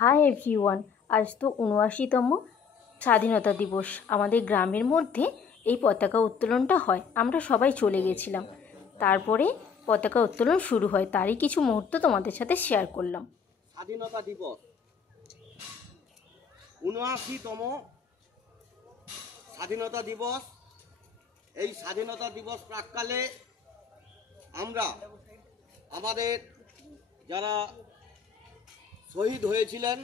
Hi everyone, আজ তো ৭৯তম স্বাধীনতা দিবস। আমাদের গ্রামের মধ্যে এই পতাকা উত্তোলনটা হয়। আমরা সবাই চলে গেছিলাম, তারপরে পতাকা উত্তোলন শুরু হয়। তারই কিছু মুহূর্ত তোমাদের সাথে শেয়ার করলাম। স্বাধীনতা দিবস ৭৯তম স্বাধীনতা দিবস। এই স্বাধীনতা দিবস প্রাককালে আমরা আমাদের যারা শহীদ হয়েছিলেন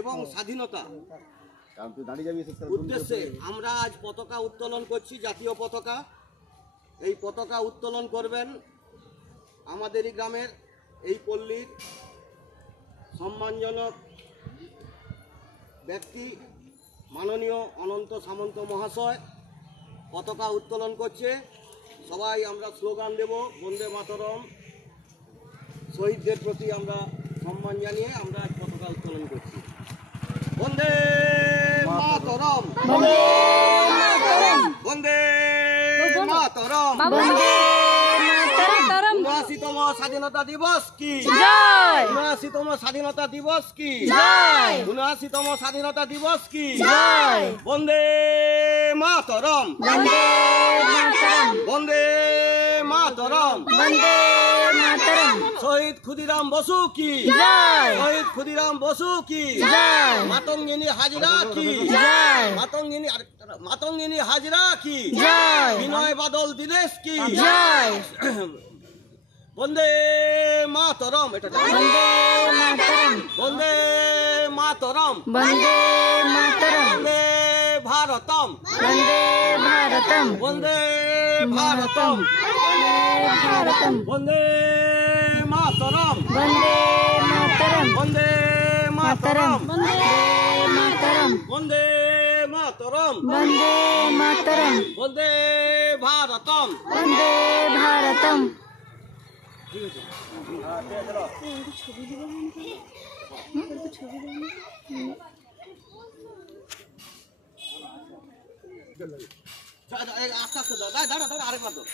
এবং স্বাধীনতা উদ্দেশ্যে আমরা আজ পতাকা উত্তোলন করছি, জাতীয় পতাকা। এই পতাকা উত্তোলন করবেন আমাদেরই গ্রামের এই পল্লীর সম্মানজনক ব্যক্তি মাননীয় অনন্ত সামন্ত মহাশয় পতাকা উত্তোলন করছে। সবাই আমরা স্লোগান দেব, বন্দে মাতরম। শহীদদের প্রতি আমরা সম্মান জানিয়ে আমরা আজ পতাকা উত্তোলন করছি। বন্দে মাতরম, বন্দে মাতরম। ৭৯তম স্বাধীনতা দিবস কি জয়, ৭৯তম স্বাধীনতা দিবস কি জয়, ৭৯তম স্বাধীনতা দিবস কি জয়। বন্দে মাতরম, বন্দে মাতরম, বন্দে মাতরম, বন্দে মাতরম। শহীদ ক্ষুদিরাম বসু কি জয়, শহীদ ক্ষুদিরাম বসু কি জয়। মাতঙ্গিনী হাজরা কি জয়, মাতঙ্গিনী হাজরা কি জয়। বিনয় বাদল দীনেশ কি জয়। বন্দে মাতরম, এটা বন্দে মাতরম, বন্দে মাতরম, বন্দে মাতরম। বন্দে ভারতম, বন্দে ভারতম, বন্দে ভারতম, ভারতম। বন্দে মাতরম, বন্দে মাতরম, বন্দে মাতরম, বন্দে মাতরম, বন্দে মাতরম, বন্দে মাতরম। বন্দে ভারতম, বন্দে ভারতম।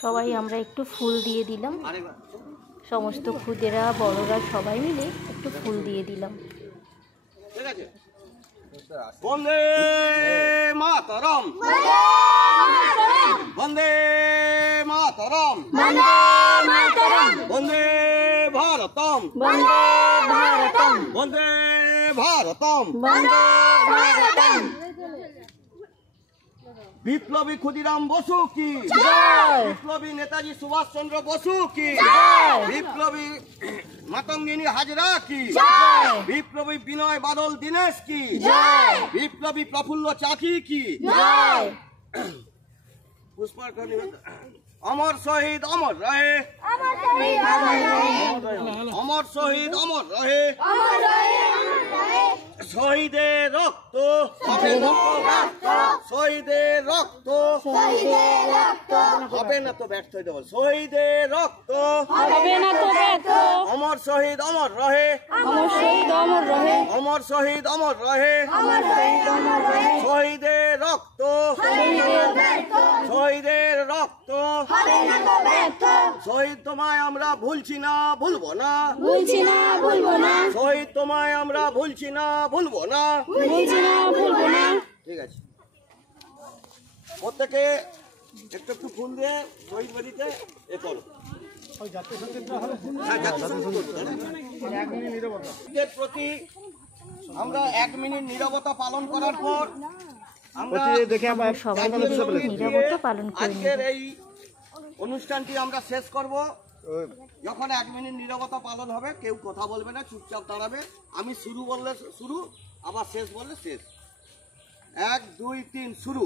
সবাই আমরা একটু ফুল দিয়ে দিলাম, সমস্ত খুদেরা বড়রা সবাই মিলে একটু ফুল দিয়ে দিলাম। বন্দে মাতরম, বন্দে মাতরম, বন্দে মাতরম। বন্দে ভারতম, বন্দে ভারতম, বন্দে ভারতম, বন্দে ভারতম। বিপ্লবী ক্ষুদিরাম বসু কি জয়, বিপ্লবী নেতাজি সুভাষ চন্দ্র বসু কি জয়। বিপ্লবী মাতঙ্গিনী হাজরা কি জয়, বিপ্লবী বিনয় বাদল দীনেশ কি জয়। বিপ্লবী প্রফুল্ল চাকি কি জয়। পুষ্পার্ঘ্য নিবেদন। অমর শহীদ অমর রহে, অমর শহীদ অমর রহে। শহীদের রক্ত, শহীদের রক্ত হবে না তো ব্যর্থ হয়ে যাবো। শহীদের রক্ত হবে না তো ব্যর্থ। অমর শহীদ অমর রহে, অমর শহীদ অমর রহে, অমর শহীদ অমর রহে। শহীদের রক্ত, শহীদের রক্ত হবে না তো ব্যর্থ। শহীদ তোমায় আমরা ভুলছি না, ভুলবো না, ভুলছি না, ভুলবো না। শহীদ তোমায় আমরা ভুলছি না, ভুলবো না, ভুলছি না, ভুলবো না। ঠিক আছে, প্রত্যেকে একটু একটু ফুল দিয়ে শহীদ বাড়িতে এ করো। শহীদদের প্রতি আমরা 1 মিনিট নীরবতা পালন করার পর আমরা আজকের এই অনুষ্ঠানটি আমরা শেষ করব। যখন 1 মিনিট নীরবতা পালন হবে, কেউ কথা বলবে না, চুপচাপ দাঁড়াবে। আমি শুরু বললে শুরু, আবার শেষ বললে শেষ। 1 2 3 শুরু।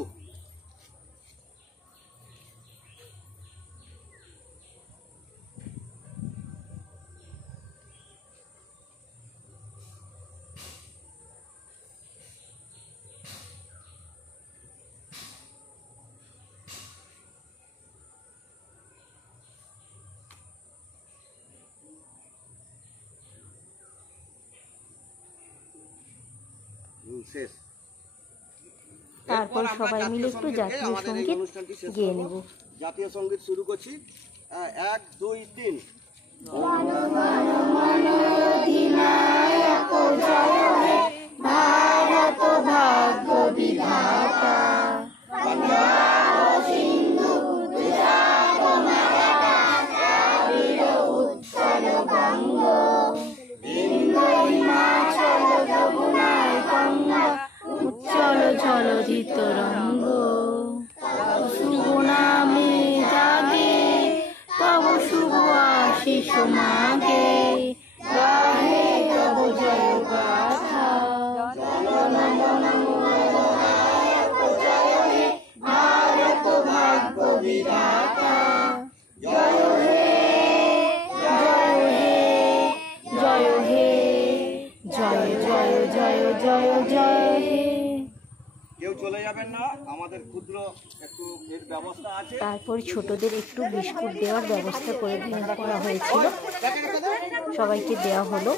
শেষ। তারপর সবাই মিলে একটু জাতীয় সঙ্গীত গেয়ে নেব। জাতীয় সঙ্গীত শুরু করছি। 1 2 3। চিত্তরঙ্গ শুভ নামে জাগে তব শুভ আশিস মাগে গাহে তব জয় গাথা ভারত ভাগ্য বিধাতা জয় হে জয় হে জয় হে জয় জয় জয় জয় জয় হে। কেউ চলে যাবেন না, আমাদের ক্ষুদ্র একটু এর ব্যবস্থা আছে। তারপর ছোটদের একটু বিস্কুট দেওয়ার ব্যবস্থা করা হয়েছিল, সবাইকে দেওয়া হলো।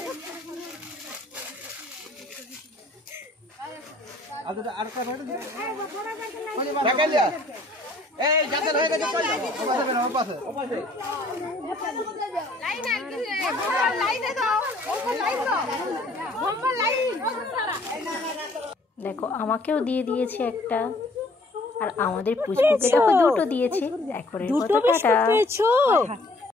দেখো আমাকেও দিয়ে দিয়েছে একটা, আর আমাদের পুচকুকে দেখো দুটো দিয়েছে। এখন দুটো বিস্কুট পেয়েছো?